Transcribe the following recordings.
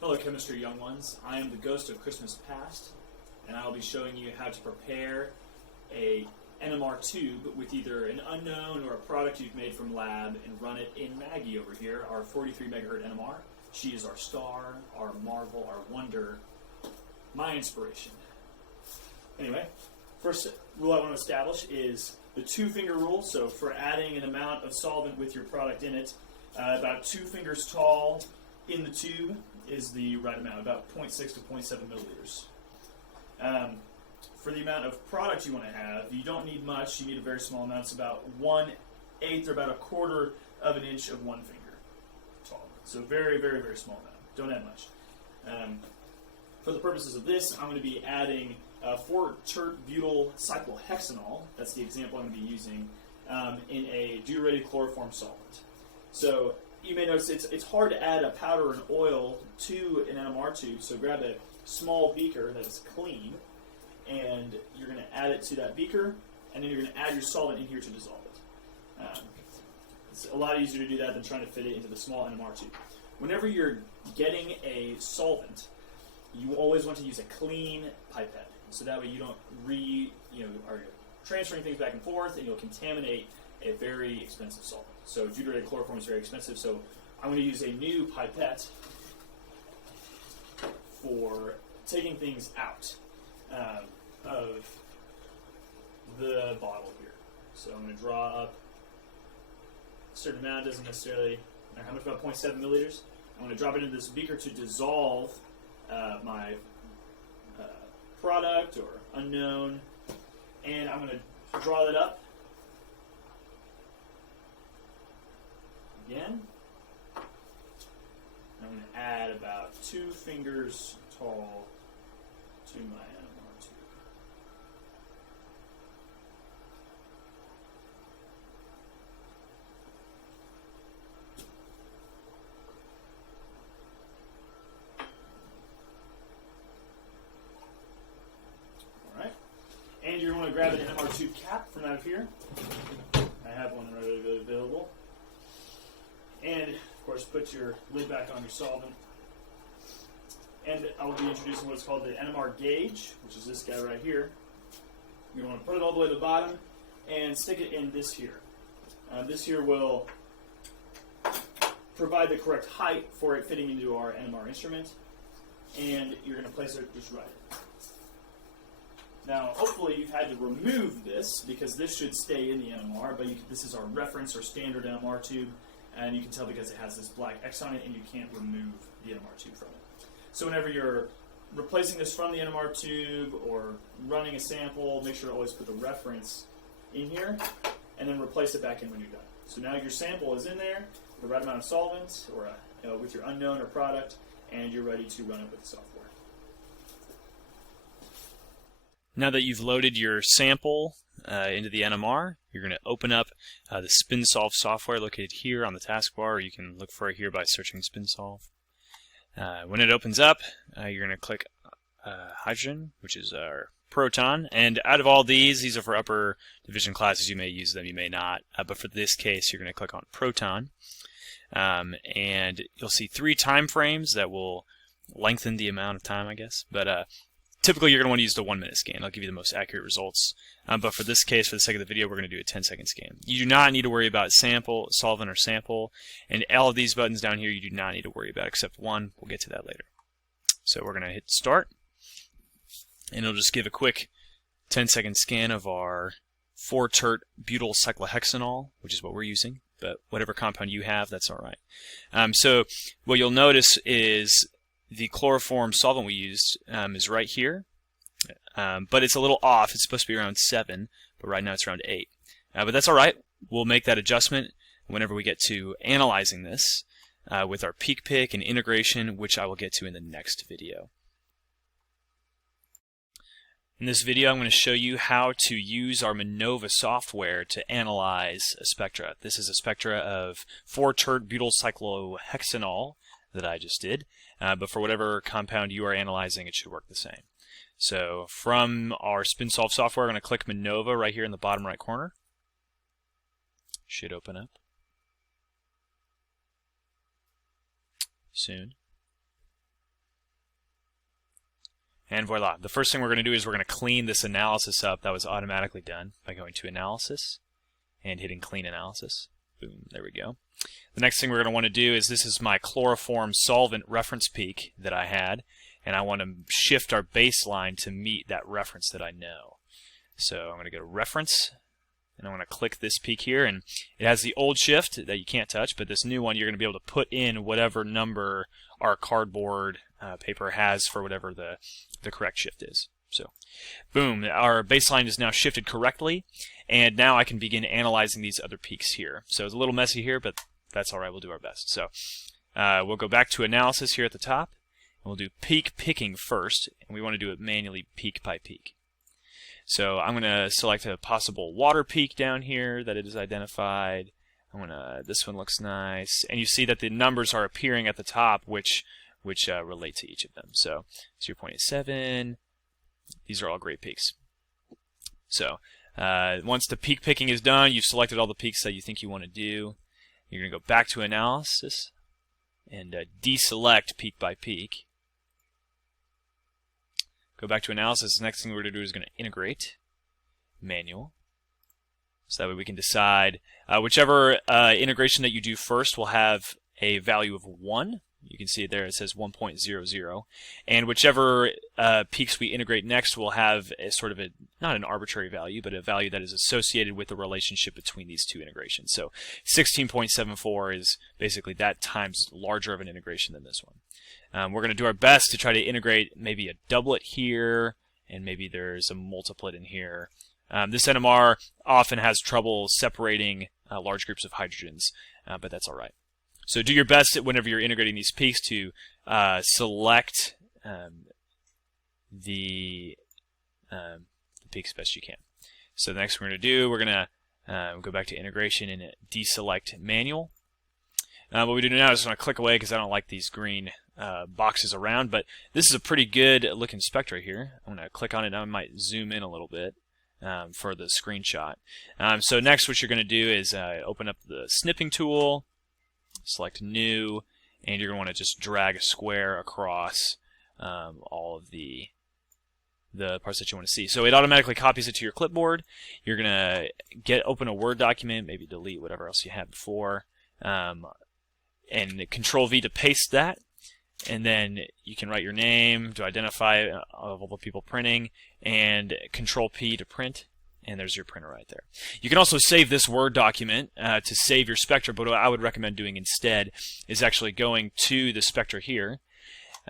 Hello chemistry young ones, I am the ghost of Christmas past, and I will be showing you how to prepare a NMR tube with either an unknown or a product you've made from lab and run it in Maggie over here, our 43 megahertz NMR. She is our star, our marvel, our wonder, my inspiration. Anyway, first rule I want to establish is the 2-finger rule. So for adding an amount of solvent with your product in it, about 2 fingers tall in the tube is the right amount, about 0.6 to 0.7 milliliters. For the amount of product you want to have, you don't need much. You need a very small amount. It's about 1/8 or about 1/4 of an inch of 1 finger tall. So very, very, very small amount. Don't add much. For the purposes of this, I'm going to be adding 4-tert-butyl cyclohexanol. That's the example I'm going to be using in a deuterated chloroform solvent. So you may notice it's hard to add a powder or an oil to an NMR tube. So grab a small beaker that is clean, and you're going to add it to that beaker, and then you're going to add your solvent in here to dissolve it. It's a lot easier to do that than trying to fit it into the small NMR tube. Whenever you're getting a solvent, you always want to use a clean pipette, so that way you don't are transferring things back and forth, and you'll contaminate a very expensive solvent. So deuterated chloroform is very expensive, so I'm going to use a new pipette for taking things out of the bottle here. So I'm going to draw up a certain amount, doesn't necessarily matter how much, about 0.7 milliliters. I'm going to drop it into this beaker to dissolve my product or unknown, and I'm going to draw that up again. I'm going to add about 2 fingers tall to my NMR tube. Alright. And you're going to grab an NMR tube cap from out of here. I have one readily available. And, of course, put your lid back on your solvent. And I will be introducing what's called the NMR gauge, which is this guy right here. You want to put it all the way to the bottom and stick it in this here. This here will provide the correct height for it fitting into our NMR instrument. And you're going to place it just right. Now, hopefully you've had to remove this, because this should stay in the NMR, but this is our reference or standard NMR tube. And you can tell because it has this black X on it, and you can't remove the NMR tube from it. So whenever you're replacing this from the NMR tube or running a sample, make sure to always put the reference in here, and then replace it back in when you're done. So now your sample is in there, with the right amount of solvent, or with your unknown or product, and you're ready to run it with the software. Now that you've loaded your sample into the NMR, you're going to open up the SpinSolve software located here on the taskbar, or you can look for it here by searching SpinSolve. When it opens up, you're going to click hydrogen, which is our proton. And out of all these are for upper division classes. You may use them, you may not. But for this case, you're going to click on proton. And you'll see 3 time frames that will lengthen the amount of time, I guess. But typically, you're going to want to use the 1-minute scan. It'll give you the most accurate results. But for this case, for the sake of the video, we're going to do a 10-second scan. You do not need to worry about sample, solvent, or sample. And all of these buttons down here, you do not need to worry about, except one. We'll get to that later. So we're going to hit start. And it'll just give a quick 10-second scan of our 4-tert-butyl cyclohexanol, which is what we're using. But whatever compound you have, that's all right. So what you'll notice is the chloroform solvent we used is right here, but it's a little off. It's supposed to be around 7, but right now it's around 8. But that's all right. We'll make that adjustment whenever we get to analyzing this with our peak pick and integration, which I will get to in the next video. In this video, I'm going to show you how to use our Manova software to analyze a spectra. This is a spectra of 4-tert-butyl cyclohexanol that I just did. But for whatever compound you are analyzing, it should work the same. So from our SpinSolve software, I'm going to click Manova right here in the bottom right corner. Should open up soon. And voila. The first thing we're going to do is we're going to clean this analysis up that was automatically done by going to Analysis and hitting Clean Analysis. Boom, there we go. The next thing we're going to want to do is this is my chloroform solvent reference peak that I had, and I want to shift our baseline to meet that reference that I know. So I'm going to go to Reference, and I'm going to click this peak here, and it has the old shift that you can't touch, but this new one you're going to be able to put in whatever number our cardboard paper has for whatever the correct shift is. So, boom, our baseline is now shifted correctly, and now I can begin analyzing these other peaks here. So it's a little messy here, but that's all right, we'll do our best. So we'll go back to Analysis here at the top, and we'll do peak picking first, and we want to do it manually peak by peak. So I'm going to select a possible water peak down here that it is identified. This one looks nice, and you see that the numbers are appearing at the top, which relate to each of them. So 0.87. These are all great peaks. So once the peak picking is done, you've selected all the peaks that you think you want to do. You're going to go back to Analysis and deselect peak by peak. Go back to Analysis. The next thing we're going to do is going to integrate manual. So that way we can decide whichever integration that you do first will have a value of 1. You can see it there, it says 1.00. And whichever peaks we integrate next will have a sort of not an arbitrary value, but a value that is associated with the relationship between these two integrations. So 16.74 is basically that times larger of an integration than this one. We're going to do our best to try to integrate maybe a doublet here, and maybe there's a multiplet in here. This NMR often has trouble separating large groups of hydrogens, but that's all right. So do your best whenever you're integrating these peaks to select the peaks best you can. So the next thing we're going to do, we're going to go back to integration and deselect manual. What we do now is I'm going to click away because I don't like these green boxes around, but this is a pretty good looking spectra here. I'm going to click on it. Now I might zoom in a little bit for the screenshot. So next what you're going to do is open up the snipping tool, select new, and you're going to want to just drag a square across all of the parts that you want to see. So it automatically copies it to your clipboard. You're going to open a Word document, maybe delete whatever else you had before, and Control V to paste that. And then you can write your name to identify all the people printing, and Control P to print. And there's your printer right there. You can also save this Word document to save your spectra, but what I would recommend doing instead is actually going to the spectra here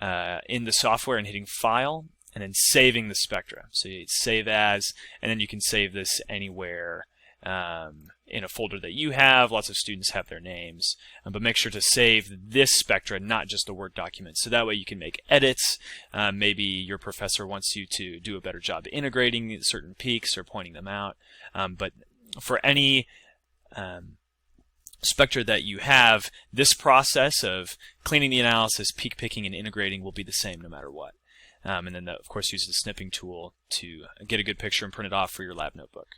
in the software and hitting File, and then saving the spectra. So you hit Save As, and then you can save this anywhere in a folder that you have. Lots of students have their names, but make sure to save this spectra, not just the Word document. So that way you can make edits. Maybe your professor wants you to do a better job integrating certain peaks or pointing them out. But for any spectra that you have, this process of cleaning the analysis, peak picking, and integrating will be the same no matter what. And then, of course, use the snipping tool to get a good picture and print it off for your lab notebook.